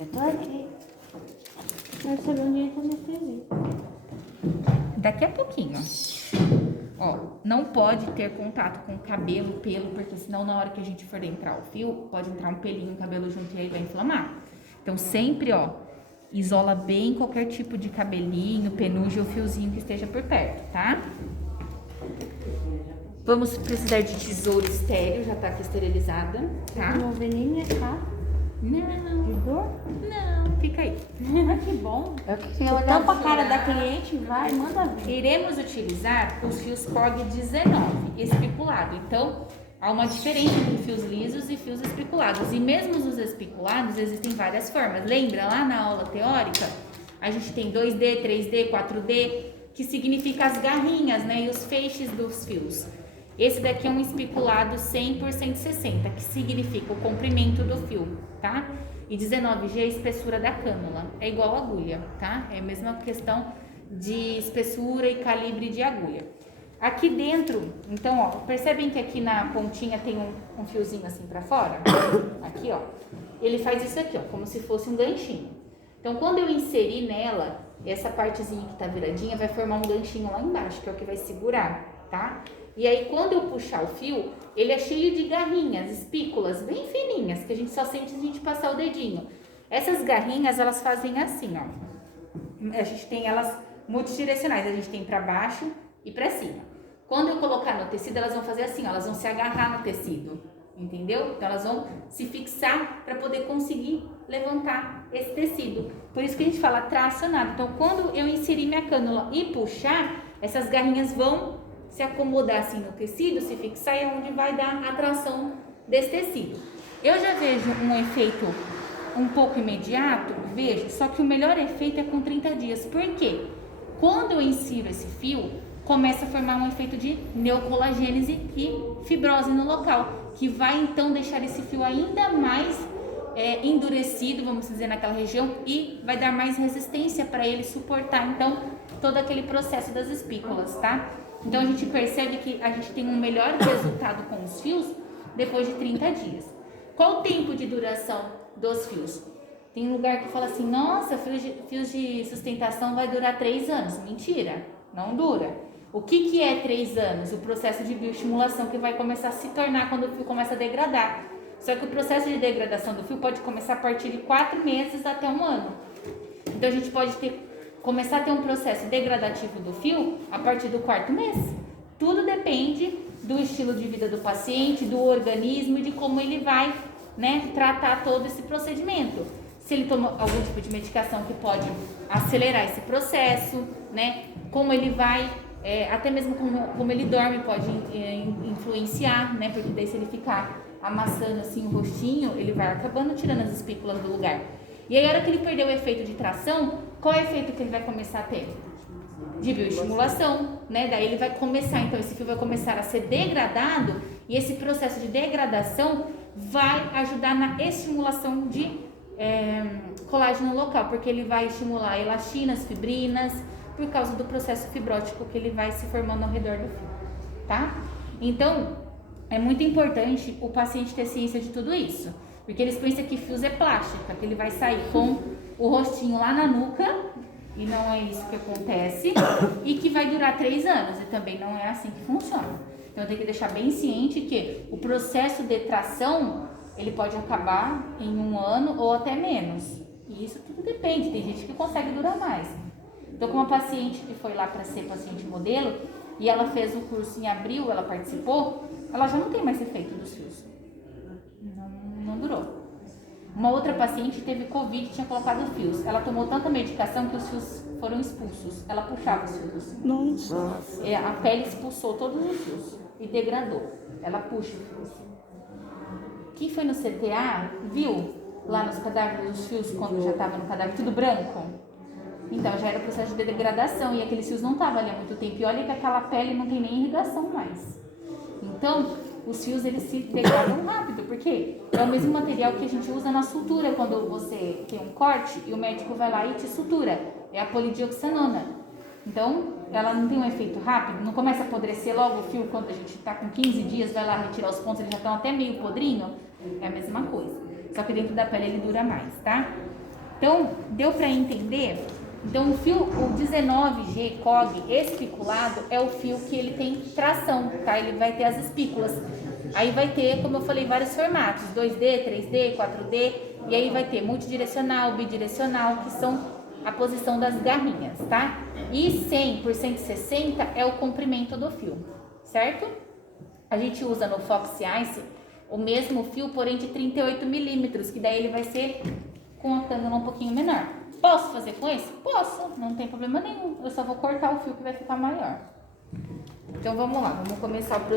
Eu tô aqui. Quero saber onde entra a anestesia. Daqui a pouquinho, ó, não pode ter contato com cabelo, pelo, porque senão na hora que a gente for entrar o fio, pode entrar um pelinho, um cabelo junto e aí vai inflamar. Então sempre, ó, isola bem qualquer tipo de cabelinho, penugem ou fiozinho que esteja por perto, tá? Vamos precisar de tesoura estéreo, já tá aqui esterilizada, tá? Não vê nem minha cara. Não, De dor? não, fica aí. Ah, que bom. Eu queria olhar pra cara da cliente, vai, manda ver. Iremos utilizar os fios COG 19 espiculados. Então, há uma diferença entre fios lisos e fios espiculados. E mesmo os espiculados, existem várias formas. Lembra lá na aula teórica? A gente tem 2D, 3D, 4D, que significa as garrinhas, né? E os feixes dos fios. Esse daqui é um especulado 100 por 160, que significa o comprimento do fio, tá? E 19G é a espessura da cânula, é igual a agulha, tá? É a mesma questão de espessura e calibre de agulha. Aqui dentro, então, ó, percebem que aqui na pontinha tem um fiozinho assim pra fora? Aqui, ó. Ele faz isso aqui, ó, como se fosse um ganchinho. Então, quando eu inserir nela, essa partezinha que tá viradinha vai formar um ganchinho lá embaixo, que é o que vai segurar, tá? E aí, quando eu puxar o fio, ele é cheio de garrinhas, espículas, bem fininhas, que a gente só sente se a gente passar o dedinho. Essas garrinhas, elas fazem assim, ó. A gente tem elas multidirecionais, a gente tem para baixo e para cima. Quando eu colocar no tecido, elas vão fazer assim, ó, elas vão se agarrar no tecido, entendeu? Então, elas vão se fixar para poder conseguir levantar esse tecido. Por isso que a gente fala tracionado. Então, quando eu inserir minha cânula e puxar, essas garrinhas vão se acomodar assim no tecido, se fixar, e é onde vai dar a tração desse tecido. Eu já vejo um efeito um pouco imediato, vejo, só que o melhor efeito é com 30 dias. Por quê? Quando eu insiro esse fio, começa a formar um efeito de neocolagênese e fibrose no local, que vai então deixar esse fio ainda mais endurecido, vamos dizer, naquela região, e vai dar mais resistência para ele suportar, então, todo aquele processo das espículas, tá? Então, a gente percebe que a gente tem um melhor resultado com os fios depois de 30 dias. Qual o tempo de duração dos fios? Tem lugar que fala assim, nossa, fios de sustentação vai durar 3 anos. Mentira, não dura. O que é 3 anos? O processo de bioestimulação que vai começar a se tornar quando o fio começa a degradar. Só que o processo de degradação do fio pode começar a partir de 4 meses até 1 ano. Então, a gente pode começar a ter um processo degradativo do fio a partir do 4º mês. Tudo depende do estilo de vida do paciente, do organismo e de como ele vai, né, tratar todo esse procedimento. Se ele toma algum tipo de medicação que pode acelerar esse processo, né, como ele vai, até mesmo como ele dorme pode influenciar, né, porque daí se ele ficar amassando assim o rostinho, ele vai acabando tirando as espículas do lugar. E aí, a hora que ele perder o efeito de tração, qual é o efeito que ele vai começar a ter? De bioestimulação, né? Daí ele vai começar, então esse fio vai começar a ser degradado e esse processo de degradação vai ajudar na estimulação de colágeno local, porque ele vai estimular elastinas, fibrinas, por causa do processo fibrótico que ele vai se formando ao redor do fio, tá? Então, é muito importante o paciente ter ciência de tudo isso. Porque eles pensam que fios é plástica, que ele vai sair com o rostinho lá na nuca, e não é isso que acontece, e que vai durar 3 anos, e também não é assim que funciona. Então, tem que deixar bem ciente que o processo de tração, ele pode acabar em 1 ano ou até menos. E isso tudo depende, tem gente que consegue durar mais. Então, como a paciente que foi lá para ser paciente modelo, e ela fez o curso em abril, ela participou, ela já não tem mais efeito dos fios. Não durou. Uma outra paciente teve Covid e tinha colocado fios. Ela tomou tanta medicação que os fios foram expulsos. Ela puxava os fios. Nossa. A pele expulsou todos os fios e degradou. Ela puxa os fios. Quem foi no CTA viu lá nos cadáveres os fios quando já estava no cadáver tudo branco? Então já era processo de degradação e aqueles fios não estavam ali há muito tempo. E olha que aquela pele não tem nem irrigação mais. Então, os fios eles se degradam rápido, porque é o mesmo material que a gente usa na sutura quando você tem um corte e o médico vai lá e te sutura. É a polidioxanona. Então, ela não tem um efeito rápido, não começa a apodrecer logo o fio quando a gente está com 15 dias, vai lá retirar os pontos, eles já estão até meio podrinho. É a mesma coisa. Só que dentro da pele ele dura mais, tá? Então, deu para entender? Então, o fio, o 19G COG espiculado é o fio que ele tem tração, tá? Ele vai ter as espículas. Aí vai ter, como eu falei, vários formatos, 2D, 3D, 4D, e aí vai ter multidirecional, bidirecional, que são a posição das garrinhas, tá? E 100 por 160 é o comprimento do fio, certo? A gente usa no Fox Ice o mesmo fio, porém de 38 milímetros, que daí ele vai ser com a câmera um pouquinho menor. Posso fazer com esse? Posso, não tem problema nenhum. Eu só vou cortar o fio que vai ficar maior. Então vamos lá, vamos começar o processo.